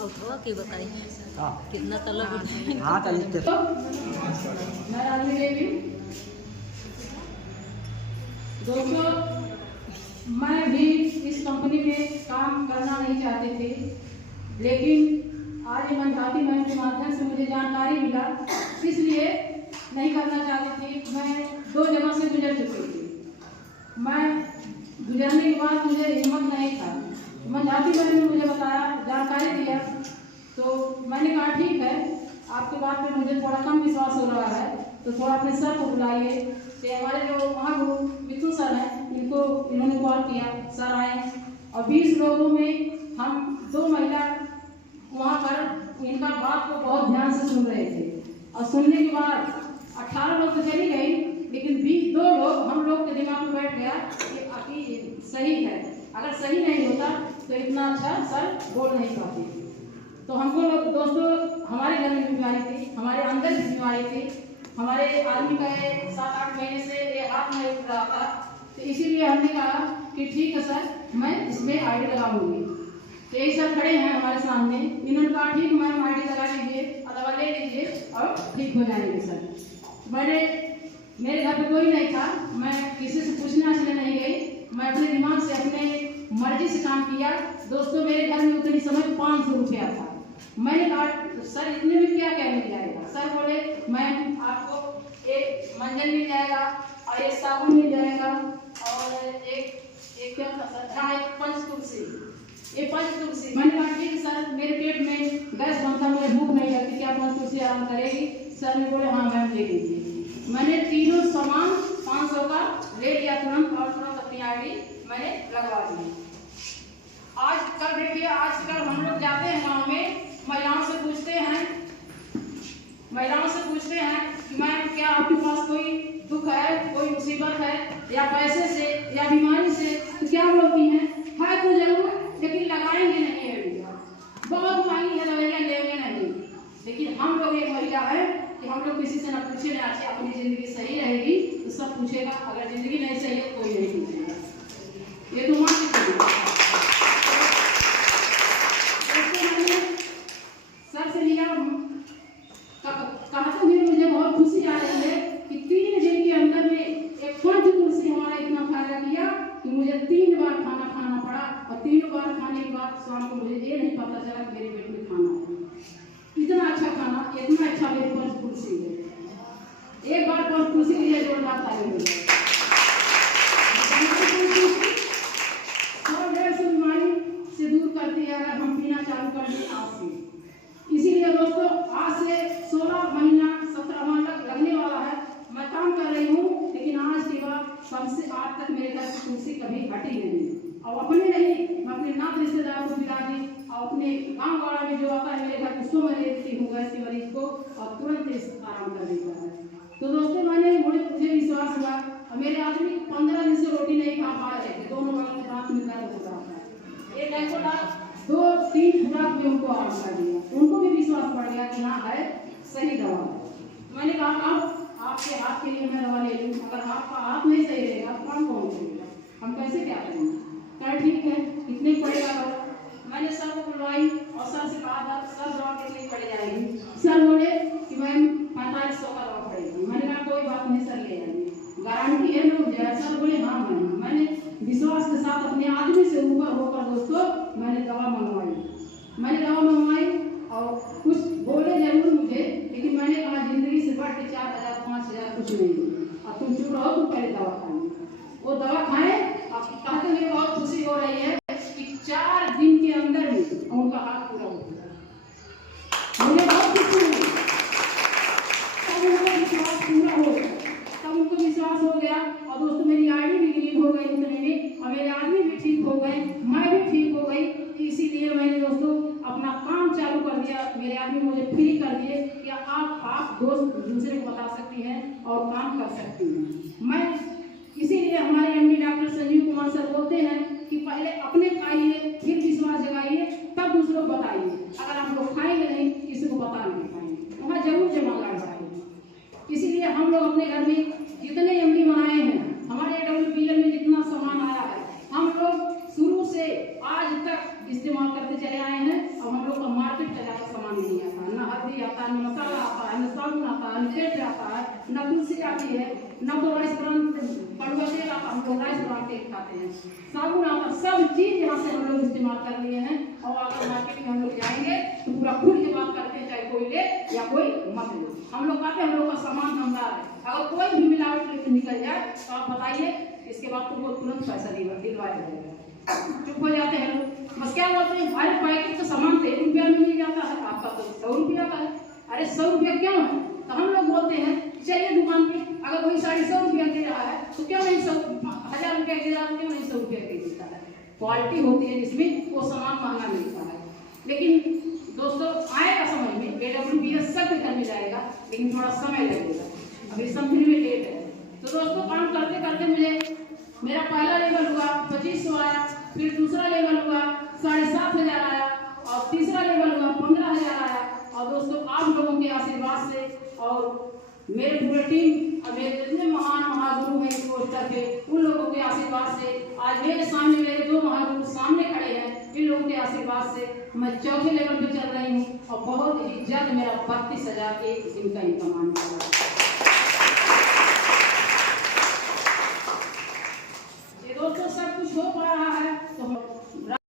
और थोड़ा के बताइए कितना तलब हाँ चलिए दोस्तों, मैं भी इस कंपनी में काम करना नहीं चाहते थे, लेकिन आज मंझाती मैम के माध्यम से मुझे जानकारी मिला, इसलिए नहीं करना चाहती थी। मैं 2 जगह से गुजर चुकी थी। मैं गुजरने के बाद मुझे हिम्मत नहीं था। मंझाती मैम ने मुझे बताया, जानकारी दिया, तो मैंने कहा ठीक है, आपके बात पे मुझे थोड़ा कम विश्वास हो रहा है, तो थोड़ा अपने सर को बुलाइए। कि हमारे जो महागुरु मित्तू सर हैं, इन्होंने कॉल किया, सर आए और 20 लोगों में हम 2 महिला वहाँ पर इनका बात को बहुत ध्यान से सुन रहे थे। और सुनने के बाद 18 लोग तो चली गई, लेकिन 2 लोग हम लोग के दिमाग में बैठ गया कि सही है। अगर सही नहीं होता तो इतना अच्छा सर बोल नहीं पाते। तो हमको लोग दोस्तों, हमारे घर में बीमारी थी, हमारे अंदर भी बीमारी थी, हमारे आदमी का 7-8 महीने से ये हाथ में उठ रहा था। तो इसीलिए हमने कहा कि ठीक है सर, मैं इसमें आईडी लगाऊंगी। तो यही सर खड़े हैं हमारे सामने, इन्होंने कहा ठीक मैम आईडी लगा लीजिए और दवा ले लीजिए और ठीक हो जाएंगे सर। मेरे घर पे कोई नहीं था, मैं किसी से पूछना इसलिए नहीं गई, मैं अपने दिमाग से अपने मर्जी से काम किया। दोस्तों, मेरे घर में उतनी समय 500 रुपया था। मैंने कहा सर इतने में क्या क्या मिल जाएगा? सर बोले मैम आपको एक मंजन मिल जाएगा और एक साबुन मिल जाएगा और एक क्या था सर? हाँ, एक पंचतुलसी, ये पंचतुलसी। मैंने कहा ठीक सर, मेरे पेट में गैस बनता, मुझे भूख नहीं लगती, क्या पंचतुलसी आराम करेगी? सर ने बोले हाँ मैम ले लीजिए। मैंने तीनों सामान 500 का ले लिया तुरंत और तुरंत अपनी आईडी मैंने लगवा दी। आजकल देखिए, आजकल हम लोग जाते हैं गाँव में, महिलाओं से पूछते हैं कि मैम क्या आपके पास कोई दुख है, कोई मुसीबत है, या पैसे से या बीमारी से, तो क्या बोलती हैं? है तो जरूर, लेकिन लगाएंगे नहीं है भैया, बहुत महंगी है दवाइयाँ, लेंगे नहीं। लेकिन हम लोग एक महिला है कि हम लोग किसी से न पूछे न आचे, अपनी जिंदगी सही रहेगी तो सब पूछेगा, अगर जिंदगी नहीं सही है कोई नहीं पूछेगा। ये तो मान सर से लिया, कहते हुए मुझे बहुत खुशी आ रही है कि 3 दिन के अंदर में एक पंचतुलसी हमारा इतना फायदा किया कि मुझे 3 बार खाना पड़ा, और 3 बार खाने के बाद शाम को मुझे ये नहीं पता चला कि मेरे पेट में खाना है। इतना अच्छा खाना, इतना अच्छा मेरी पंचतुलसी है। एक बार पंचतुलसी के लिए जोरदार ताली हो जाए। 100-150 बीमारी से दूर करती है अगर हम पीना चालू कर दें आज से। इसीलिए दोस्तों, आज से 16 महीना 17 माह तक लगने वाला है, मैं काम कर रही हूँ, लेकिन आज के बाद सबसे आज तक मेरे घर से तुलसी कभी हटी नहीं। और अपने नहीं, मैं अपने नात रिश्तेदार को पिला दी, और अपने गाँव वाला में जो आता है मेरे घर, उसको मैं लेती हूँ गैस के मरीज को, और तुरंत आराम कर देता है। तो दोस्तों, मुझे विश्वास हुआ, और मेरे आदमी 15 दिन से रोटी नहीं खा पा रहे थे, दोनों वालों के हाथ में दर्द हो रहा था। एक डायकोडा 2-3 खुराक में उनको आराम कर दिया, उनको भी विश्वास पड़ गया कि हाँ है सही दवा है। मैंने कहा आपके हाथ के लिए मैं दवा ले लूँ, अगर आपका हाथ नहीं सही रहेगा तो काम कौन करेगा, हम कैसे क्या करेंगे? कहा ठीक है, कितने पड़ेगा दवा? मैंने सर को बुलवाई और सर से कहा सर दवा कितनी पड़ जाएगी? सर बोले कि मैम 4500 का दवा पड़ेगी। मैंने कहा कोई बात नहीं सर, ले आइए, गारंटी है ना मुझे? सर बोले हाँ मैम। मैंने विश्वास के साथ अपने आदमी से ऊपर होकर दोस्तों मैंने दवा मंगवाई, और कुछ बोले जरूर मुझे, लेकिन मैंने कहा जिंदगी से बढ़ के 4000-5000 कुछ नहीं, और तुम चुप रहो, तुम पहले दवा खाएं। वो दवा खाएं, अब कहते हुए बहुत खुशी हो रही है कि 4 दिन के अंदर ही उनका हाथ पूरा हो गया। मुझे बहुत खुशी हुई, तब उनका विश्वास पूरा हो गया, तब उनको विश्वास हो गया। और दोस्तों, मेरी आईडी भी क्लीन हो गई उतने में, और मेरे आदमी भी ठीक हो गए, मैं भी ठीक हो गई। इसीलिए मैंने दोस्तों अपना काम चालू कर दिया, मेरे आदमी मुझे फ्री कर दिए कि आप दोस्त दूसरे को बता सकती हैं और काम कर सकती हैं। मैं इसीलिए हमारे MD doctor Sanjeev Kumar sir बोलते हैं कि पहले अपने खाइए, फिर विश्वास जगाइए, तब दूसरों को बताइए। अगर आप लोग खाएंगे नहीं, किसी को बता नहीं पाएंगे, वहाँ जरूर जमा लगाएंगे। इसीलिए हम लोग अपने घर में जितने एमडी बनाए हैं, हमारे AWPL में जितना सामान आया है, हम लोग शुरू से आज तक इस्तेमाल करते चले आए हैं, और हम लोग का मार्केट न मसाला आता है, न साबुन आता है, न तेल आता है, न तुलसी आती है, न तो राइस ब्रांड कड़वा तेल आता, हम लोग राइस ब्रांड तेल खाते हैं, साबुन आता, सब चीज़ यहाँ से हम लोग इस्तेमाल कर लिए हैं। और अगर मार्केट में हम लोग जाएंगे तो पूरा खुल के बात करते हैं, चाहे कोई ले या कोई मत ले। हम लोग कहते हैं हम लोग का सामान दमदार है, अगर कोई भी मिलावट लेकर निकल जाए तो आप बताइए, इसके बाद तुमको तुरंत पैसा दिलवाया जाएगा। चुप हो जाते हैं लोग, बस क्या बोलते हैं, अरे पैकेट का सामान तो 1 रुपया में मिल जाता है, आपका तो 100 रुपया का है। अरे 100 रुपया क्यों है? तो हम लोग बोलते हैं चलिए दुकान पे, अगर कोई 150 रुपया दे रहा है तो क्यों नहीं 1000 रुपया दे रहा है, क्यों नहीं 100 रुपया दे देता है? क्वालिटी होती है जिसमें वो सामान महंगा मिलता है। लेकिन दोस्तों आएगा समझ में, AWPS सब घर में जाएगा, लेकिन थोड़ा समय लगेगा, अभी समझने में लेट है। तो दोस्तों काम करते करते मुझे मेरा पहला लेवल हुआ 2500 आया, फिर दूसरा लेवल हुआ 7500 आया, और तीसरा लेवल हुआ 15000 आया। और दोस्तों आप लोगों के आशीर्वाद से और मेरे पूरे टीम और मेरे जितने महान महागुरु हैं इस पोस्टर पे, उन लोगों के आशीर्वाद से आज मेरे सामने मेरे 2 महागुरु सामने खड़े हैं। इन लोगों के आशीर्वाद से मैं चौथे लेवल पे चल रही हूँ और बहुत ही जल्द मेरा 32,000 एक दिन का इनकम आने वाला है।